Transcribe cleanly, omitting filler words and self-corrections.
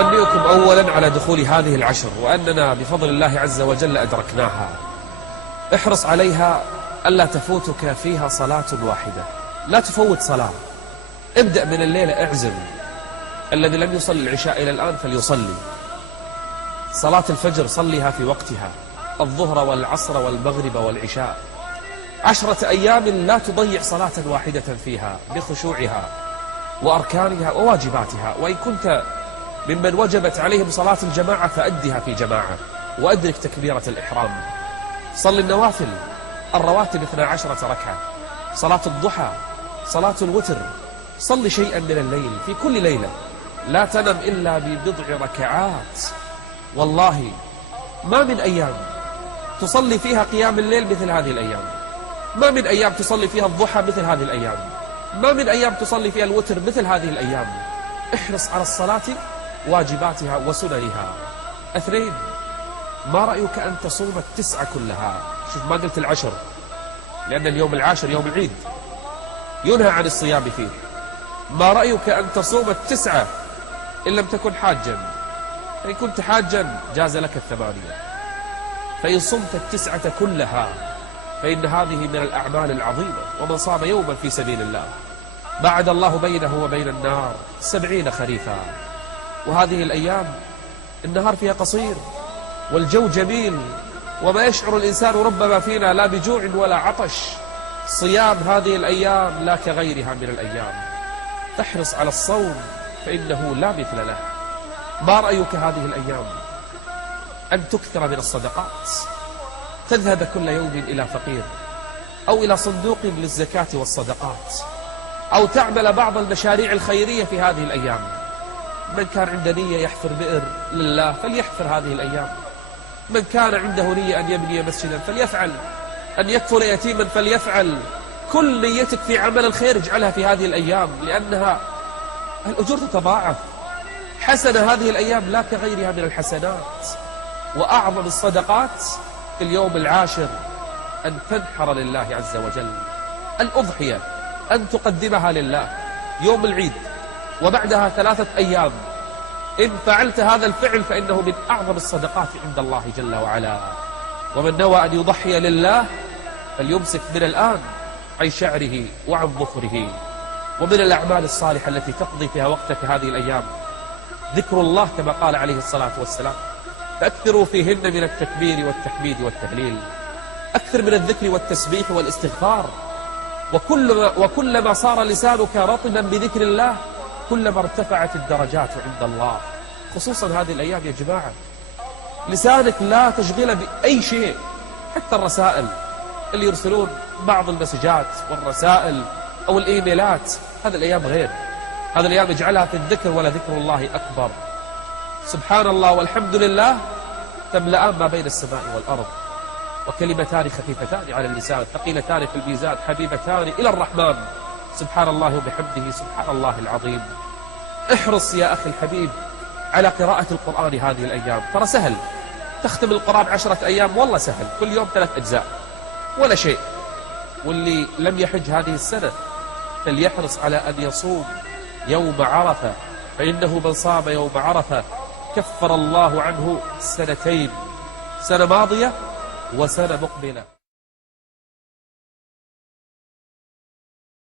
أهنئكم أولا على دخول هذه العشر، وأننا بفضل الله عز وجل أدركناها. احرص عليها ألا تفوتك فيها صلاة واحدة، لا تفوت صلاة. ابدأ من الليلة، اعزم الذي لم يصلي العشاء إلى الآن فليصلي. صلاة الفجر صليها في وقتها، الظهر والعصر والمغرب والعشاء. 10 أيام لا تضيع صلاة واحدة فيها بخشوعها وأركانها وواجباتها. وإن كنت ممن وجبت عليهم صلاة الجماعة فأدها في جماعة، وأدرك تكبيرة الإحرام. صل النوافل الرواتب 12 ركعة، صلاة الضحى، صلاة الوتر. صل شيئا من الليل في كل ليلة، لا تنم إلا ببضع ركعات. والله ما من أيام تصلي فيها قيام الليل مثل هذه الأيام، ما من أيام تصلي فيها الضحى مثل هذه الأيام، ما من أيام تصلي فيها الوتر مثل هذه الأيام. احرص على الصلاة واجباتها وسننها. 2، ما رأيك أن تصوم 9 كلها؟ شوف، ما قلت 10، لأن اليوم 10 يوم العيد ينهى عن الصيام فيه. ما رأيك أن تصوم 9 إن لم تكن حاجا؟ فإن كنت حاجا جاز لك 8، فإن صمت 9 كلها فإن هذه من الأعمال العظيمة. ومن صام يوما في سبيل الله بعد الله بينه وبين النار 70 خريفا. وهذه الأيام النهار فيها قصير والجو جميل، وما يشعر الإنسان ربما فينا لا بجوع ولا عطش. صيام هذه الأيام لا كغيرها من الأيام، تحرص على الصوم فإنه لا مثل له. ما رأيك هذه الأيام أن تكثر من الصدقات، تذهب كل يوم إلى فقير أو إلى صندوق للزكاة والصدقات، أو تعمل بعض المشاريع الخيرية في هذه الأيام. من كان عنده نية يحفر بئر لله فليحفر هذه الأيام، من كان عنده نية أن يبني مسجدا فليفعل، أن يكفل يتيما فليفعل. كل نيتك في عمل الخير اجعلها في هذه الأيام، لأنها الأجور تتضاعف. حسنة هذه الأيام لا كغيرها من الحسنات. وأعظم الصدقات في اليوم 10 أن تنحر لله عز وجل الأضحية، أن تقدمها لله يوم العيد وبعدها 3 أيام. إن فعلت هذا الفعل فإنه من أعظم الصدقات عند الله جل وعلا. ومن نوى أن يضحي لله فليمسك من الآن عن شعره وعن ظفره. ومن الأعمال الصالحة التي تقضي فيها وقتك هذه الأيام ذكر الله كما قال عليه الصلاة والسلام: فأكثروا فيهن من التكبير والتحميد والتهليل. أكثر من الذكر والتسبيح والاستغفار. وكلما صار لسانك رطبا بذكر الله كلما ارتفعت الدرجات عند الله. خصوصا هذه الأيام يا جماعة، لسانك لا تشغله بأي شيء، حتى الرسائل اللي يرسلون بعض المسجات والرسائل أو الإيميلات، هذه الأيام غير. هذه الأيام اجعلها في الذكر، ولذكر الله أكبر. سبحان الله والحمد لله تملأان ما بين السماء والأرض. وكلمتان خفيفتان على اللسان ثقيلتان في الميزان حبيبتان إلى الرحمن. سبحان الله وبحمده سبحان الله العظيم. احرص يا أخي الحبيب على قراءة القرآن هذه الأيام، ترى سهل. تختم القرآن 10 أيام والله سهل، كل يوم 3 أجزاء ولا شيء. واللي لم يحج هذه السنة فليحرص على أن يصوم يوم عرفة، فإنه من صام يوم عرفة كفر الله عنه 2 سنة، سنة ماضية وسنة مقبلة.